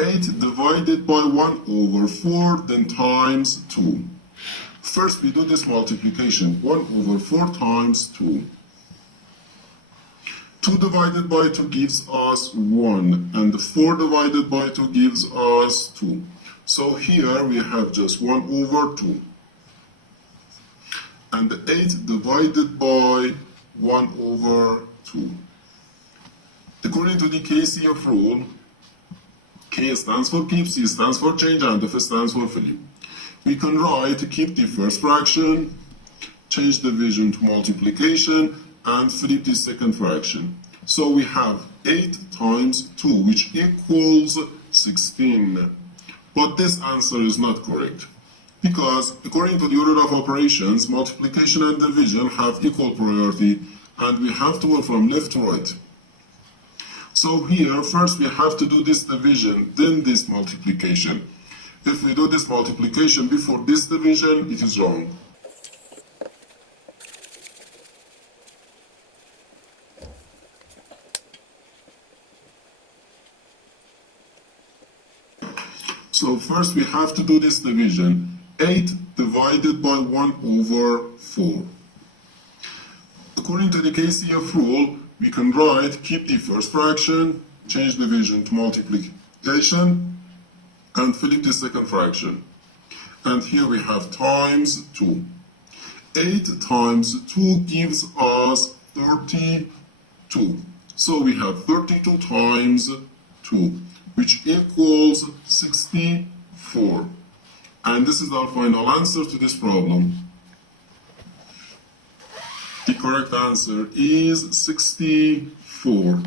8 divided by 1 over 4, then times 2. First we do this multiplication. 1 over 4 times 2. 2 divided by 2 gives us 1, and 4 divided by 2 gives us 2. So here we have just 1 over 2. And 8 divided by 1 over 2. According to the KCF rule, K stands for keep, C stands for change, and F stands for flip. We can write keep the first fraction, change division to multiplication, and flip the second fraction. So we have 8 times 2, which equals 16. But this answer is not correct, because according to the order of operations, multiplication and division have equal priority, and we have to go from left to right. So here, first we have to do this division, then this multiplication. If we do this multiplication before this division, it is wrong. So first we have to do this division. 8 divided by 1 over 4. According to the KCF rule, we can write keep the first fraction, change division to multiplication, and flip the second fraction. And here we have times 2. 8 times 2 gives us 32. So we have 32 times 2, which equals 64. And this is our final answer to this problem. The correct answer is 64.